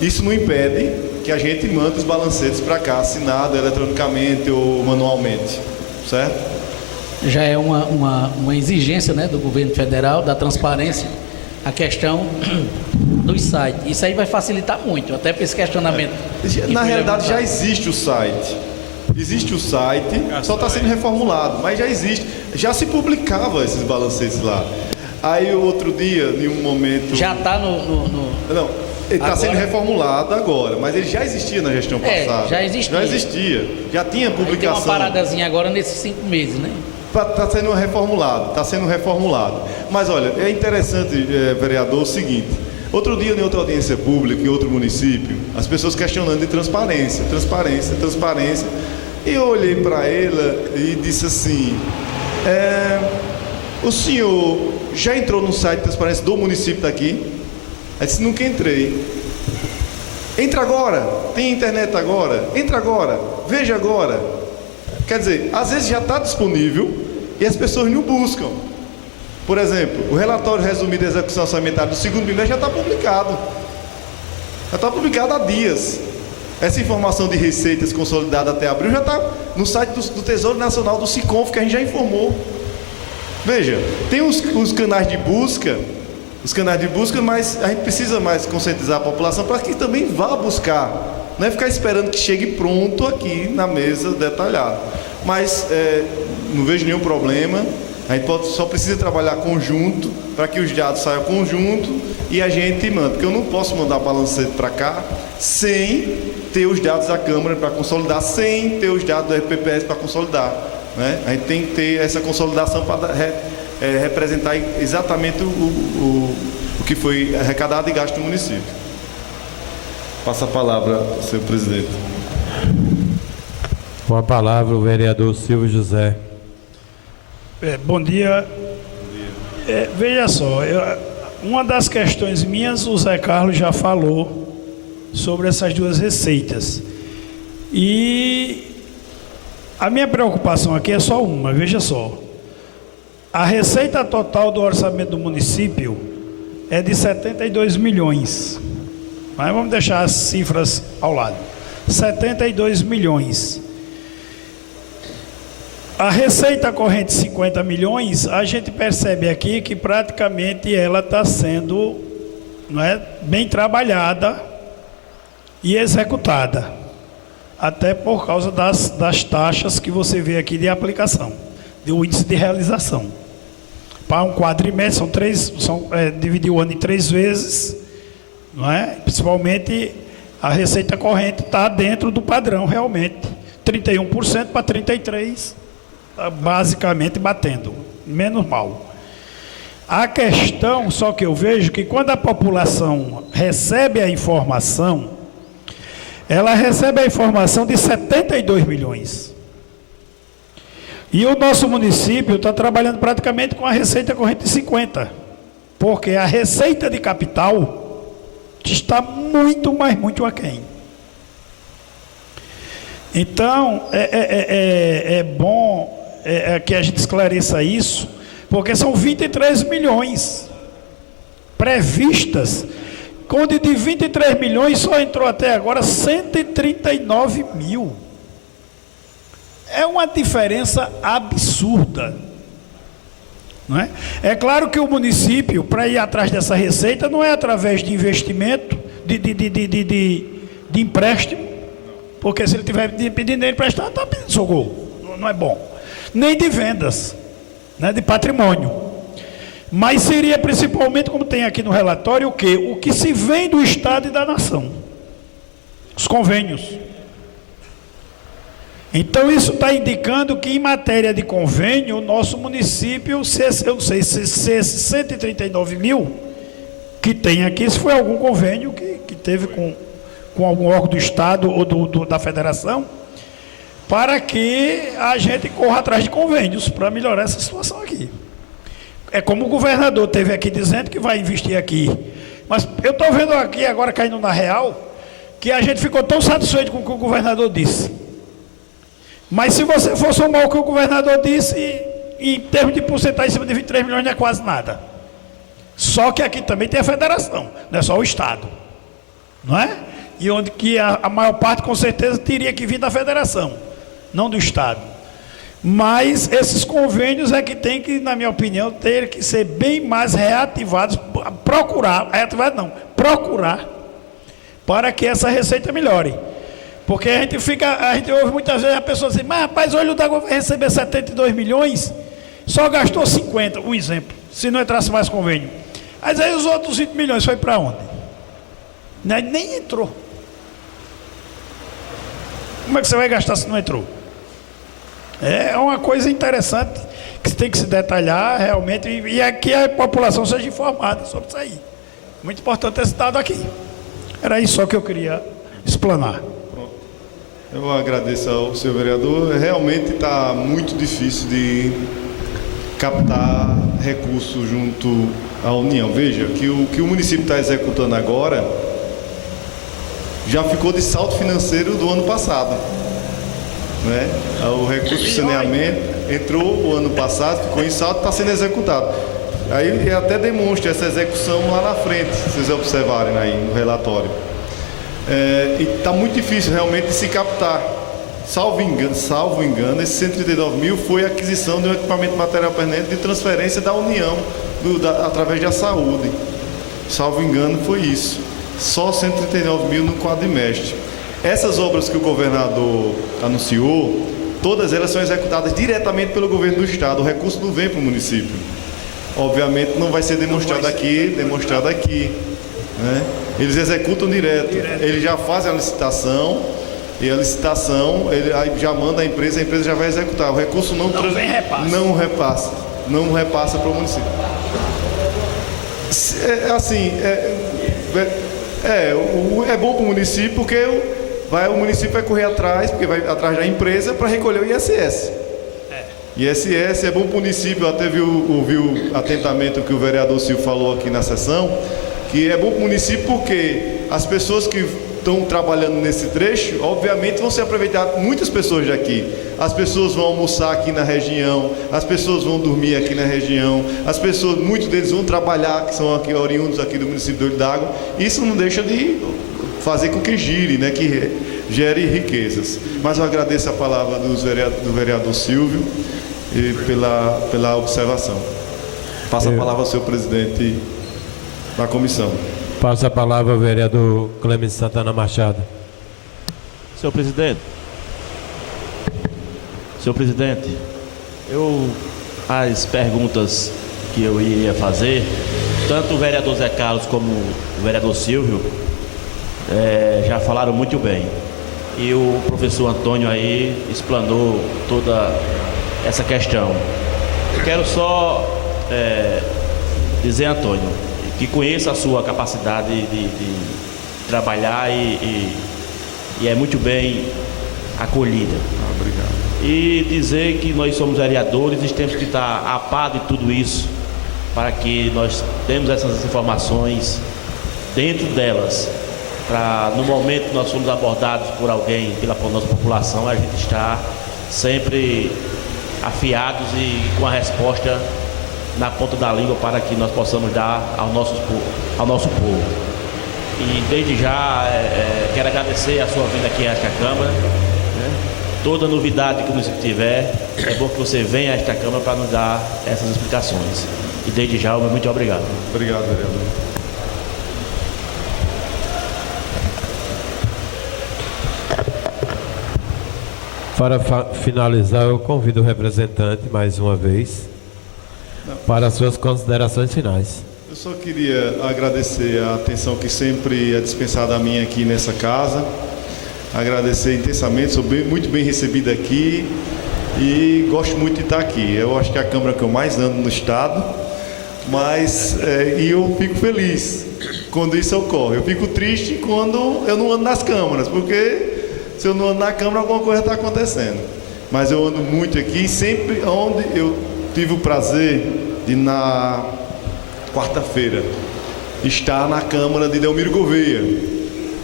isso não impede que a gente mande os balancetes para cá, assinado eletronicamente ou manualmente, certo? Já é uma exigência, né, do governo federal, da transparência, a questão dos sites. Isso aí vai facilitar muito, até para esse questionamento. Na realidade já existe o site. Existe o site, só está sendo reformulado, mas já existe. Já se publicava esses balancetes lá. Aí o outro dia, em um momento... Já está no... Não, ele está sendo reformulado agora, mas ele já existia na gestão passada. Já existia. Já existia. Já tinha publicação. Tem uma paradazinha agora nesses 5 meses, né? Está sendo reformulado. Mas olha, é interessante, vereador, o seguinte. Outro dia, em outra audiência pública, em outro município, as pessoas questionando de transparência. E eu olhei para ela e disse assim, o senhor já entrou no site de transparência do município daqui? Ela disse, nunca entrei. Entra agora, tem internet agora, entra agora, veja agora. Quer dizer, às vezes já está disponível e as pessoas não buscam. Por exemplo, o relatório resumido da execução orçamentária do segundo bimestre já está publicado. Já está publicado há dias. Essa informação de receitas consolidada até abril já está no site do Tesouro Nacional, do Siconf, que a gente já informou. Veja, tem os canais de busca, mas a gente precisa mais conscientizar a população para que também vá buscar. Não é ficar esperando que chegue pronto aqui na mesa detalhado. Mas não vejo nenhum problema. A gente só precisa trabalhar conjunto para que os dados saiam conjunto e a gente manda. Porque eu não posso mandar balancete para cá sem ter os dados da Câmara para consolidar, sem ter os dados do RPPS para consolidar, né? A gente tem que ter essa consolidação para representar exatamente o que foi arrecadado e gasto no município. Passa a palavra, senhor presidente. Com a palavra o vereador Silvio José. Bom dia. Veja só, uma das questões minhas, o Zé Carlos já falou sobre essas duas receitas. E a minha preocupação aqui é só uma, veja só. A receita total do orçamento do município é de 72 milhões. Mas vamos deixar as cifras ao lado. 72 milhões. A receita corrente 50 milhões, a gente percebe aqui que praticamente ela está sendo, bem trabalhada e executada. Até por causa das taxas que você vê aqui de aplicação, do índice de realização. Para um quadrimestre, dividir o ano em 3 vezes, principalmente a receita corrente está dentro do padrão realmente, 31% para 33%. está basicamente batendo, menos mal. A questão, só que eu vejo que quando a população recebe a informação, ela recebe a informação de 72 milhões. E o nosso município está trabalhando praticamente com a receita corrente de 50, porque a receita de capital está muito, mas muito aquém. Então, é bom que a gente esclareça isso, porque são 23 milhões previstas, quando de 23 milhões só entrou até agora 139 mil. É uma diferença absurda, não é? É claro que o município, para ir atrás dessa receita, não é através de investimento, de empréstimo, porque se ele estiver pedindo dinheiro emprestado, está pedindo socorro, não é bom. Nem de vendas, né, de patrimônio. Mas seria principalmente, como tem aqui no relatório, o quê? O que se vem do Estado e da nação. Os convênios. Então isso está indicando que em matéria de convênio, o nosso município, eu não sei se esses 139 mil que tem aqui, se foi algum convênio que teve com algum órgão do Estado ou da Federação, para que a gente corra atrás de convênios para melhorar essa situação aqui. É como o governador teve aqui dizendo que vai investir aqui. Mas eu estou vendo aqui agora caindo na real, que a gente ficou tão satisfeito com o que o governador disse. Mas se você for somar o que o governador disse, em termos de porcentagem, em cima de 23 milhões não é quase nada. Só que aqui também tem a federação, não é só o Estado. Não é? E onde que a maior parte, com certeza, teria que vir da federação, não do Estado. Mas esses convênios é que tem que, na minha opinião, ter que ser bem mais reativados, procurar para que essa receita melhore. Porque a gente ouve muitas vezes a pessoa dizer, mas rapaz, olha, o D'Água vai receber 72 milhões, só gastou 50, um exemplo, se não entrasse mais convênio. Mas aí os outros 20 milhões foi para onde? Nem entrou. Como é que você vai gastar se não entrou? É uma coisa interessante que tem que se detalhar realmente, e aqui a população seja informada sobre isso aí. Muito importante esse dado aqui. Era isso só que eu queria explanar. Eu agradeço ao senhor vereador. Realmente está muito difícil de captar recursos junto à União. Veja que o que o município está executando agora já ficou de saldo financeiro do ano passado, né? O recurso de saneamento entrou o ano passado, ficou em saldo, está sendo executado. Aí até demonstra essa execução lá na frente, se vocês observarem aí no relatório. E está muito difícil realmente de se captar. Salvo engano, esses 139 mil foi a aquisição de um equipamento material permanente de transferência da União, através da saúde. Salvo engano, foi isso. Só 139 mil no quadrimestre. Essas obras que o governador anunciou, todas elas são executadas diretamente pelo governo do Estado. O recurso não vem para o município. Obviamente não vai ser demonstrado aqui, né? Eles executam direto. Eles já fazem a licitação, e a licitação, ele aí já manda a empresa já vai executar. O recurso não repassa para o município. É bom para o município porque o município vai correr atrás, porque vai atrás da empresa para recolher o ISS. ISS é bom para o município. Até ouviu atentamente o que o vereador Silvio falou aqui na sessão, que é bom para o município porque as pessoas que estão trabalhando nesse trecho, obviamente vão se aproveitar, muitas pessoas daqui. As pessoas vão almoçar aqui na região, as pessoas vão dormir aqui na região, muitos deles vão trabalhar, que são aqui oriundos aqui do município do Olho d'Água. Isso não deixa de fazer com que gire, né, que gere riquezas. Mas eu agradeço a palavra do vereador Silvio e pela observação. Passo a palavra ao senhor presidente da comissão. Passa a palavra ao vereador Clemens Santana Machado. Senhor presidente, as perguntas que eu iria fazer, tanto o vereador Zé Carlos como o vereador Silvio já falaram muito bem. E o professor Antônio aí explanou toda essa questão. Eu quero só dizer, Antônio, que conheço a sua capacidade de trabalhar e é muito bem acolhida. Obrigado. E dizer que nós somos vereadores e temos que estar a par de tudo isso para que nós temos essas informações dentro delas, para no momento que nós formos abordados por alguém, pela nossa população, a gente estar sempre afiados e com a resposta na ponta da língua para que nós possamos dar ao nosso povo. E desde já quero agradecer a sua vinda aqui a esta Câmara, né? Toda novidade que você tiver, é bom que você venha a esta Câmara para nos dar essas explicações. E desde já, muito obrigado. Obrigado, vereador. Para finalizar, eu convido o representante mais uma vez para as suas considerações finais. Eu só queria agradecer a atenção que sempre é dispensada a mim aqui nessa casa. Agradecer intensamente, sou muito bem recebido aqui e gosto muito de estar aqui. Eu acho que é a Câmara que eu mais ando no Estado, mas e eu fico feliz quando isso ocorre. Eu fico triste quando eu não ando nas câmaras, porque se eu não ando na Câmara, alguma coisa está acontecendo. Mas eu ando muito aqui, sempre onde eu tive o prazer de, na quarta-feira, estar na Câmara de Delmiro Gouveia.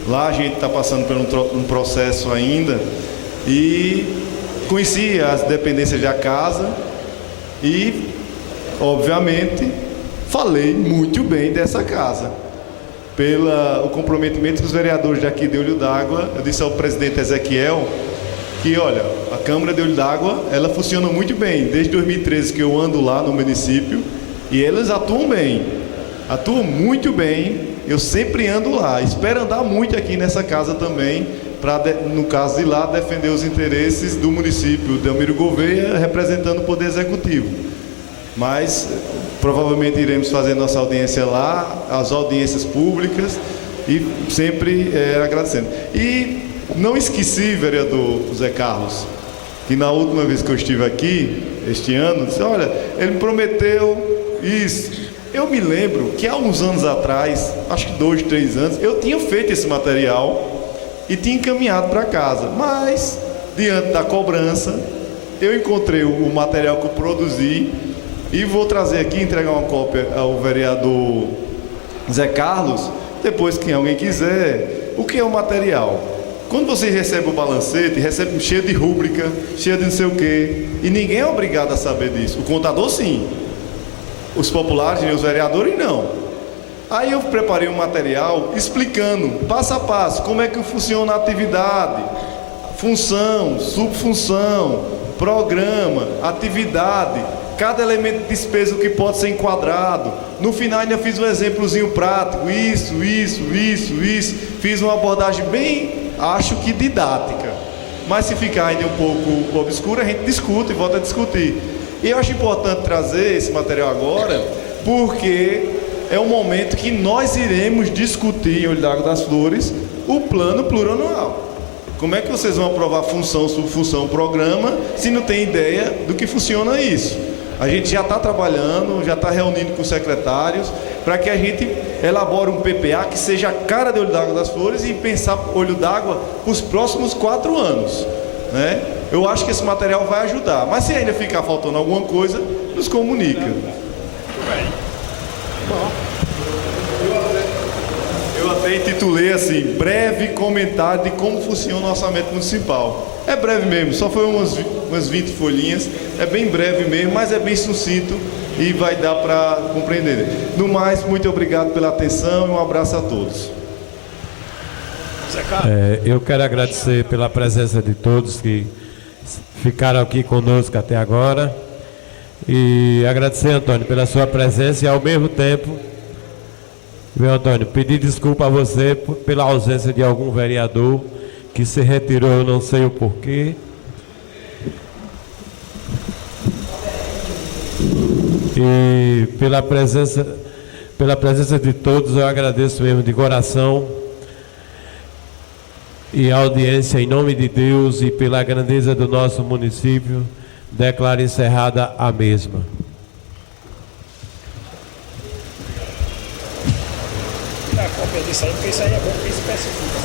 Lá a gente está passando por um processo ainda e conheci as dependências da casa e, obviamente, falei muito bem dessa casa. Pelo comprometimento dos vereadores daqui de Olho d'Água, eu disse ao presidente Ezequiel que, olha, a Câmara de Olho d'Água, ela funciona muito bem. Desde 2013 que eu ando lá no município e eles atuam bem, atuam muito bem. Eu sempre ando lá, espero andar muito aqui nessa casa também, para, no caso de lá, defender os interesses do município de Delmiro Gouveia, representando o Poder Executivo. Mas, provavelmente, iremos fazer nossa audiência lá, as audiências públicas, e sempre agradecendo. E não esqueci, vereador Zé Carlos, que na última vez que eu estive aqui, este ano, disse, olha, ele me prometeu isso. Eu me lembro que há uns anos atrás, acho que 2, 3 anos, eu tinha feito esse material e tinha encaminhado para casa. Mas, diante da cobrança, eu encontrei o material que eu produzi e vou trazer aqui, entregar uma cópia ao vereador Zé Carlos, depois que alguém quiser. O que é o material? Quando você recebe o balancete, recebe cheio de rúbrica, cheio de não sei o quê, e ninguém é obrigado a saber disso. O contador, sim. Os populares e os vereadores, não. Aí eu preparei um material explicando, passo a passo, como é que funciona a atividade, função, subfunção, programa, atividade, cada elemento de despesa que pode ser enquadrado. No final ainda fiz um exemplozinho prático, isso. Fiz uma abordagem bem, acho que didática. Mas se ficar ainda um pouco obscuro, a gente discute e volta a discutir. E eu acho importante trazer esse material agora, porque é um momento que nós iremos discutir em Olho d'Água das Flores o plano plurianual. Como é que vocês vão aprovar função, subfunção, programa, se não tem ideia do que funciona isso? A gente já está trabalhando, já está reunindo com os secretários, para que a gente elabore um PPA que seja a cara de Olho d'Água das Flores e pensar Olho d'Água para os próximos 4 anos, né? Eu acho que esse material vai ajudar, mas se ainda ficar faltando alguma coisa, nos comunica. Eu até intitulei assim, breve comentário de como funciona o orçamento municipal. É breve mesmo, só foi umas 20 folhinhas, é bem breve mesmo, mas é bem sucinto e vai dar para compreender. No mais, muito obrigado pela atenção e um abraço a todos. Eu quero agradecer pela presença de todos que ficaram aqui conosco até agora e agradecer, Antônio, pela sua presença e ao mesmo tempo, viu, Antônio, pedir desculpa a você pela ausência de algum vereador que se retirou, eu não sei o porquê. E pela presença de todos, eu agradeço mesmo de coração. E a audiência em nome de Deus e pela grandeza do nosso município, Declaro encerrada a mesma. A cópia disso aí, porque isso aí é bom, porque especifica.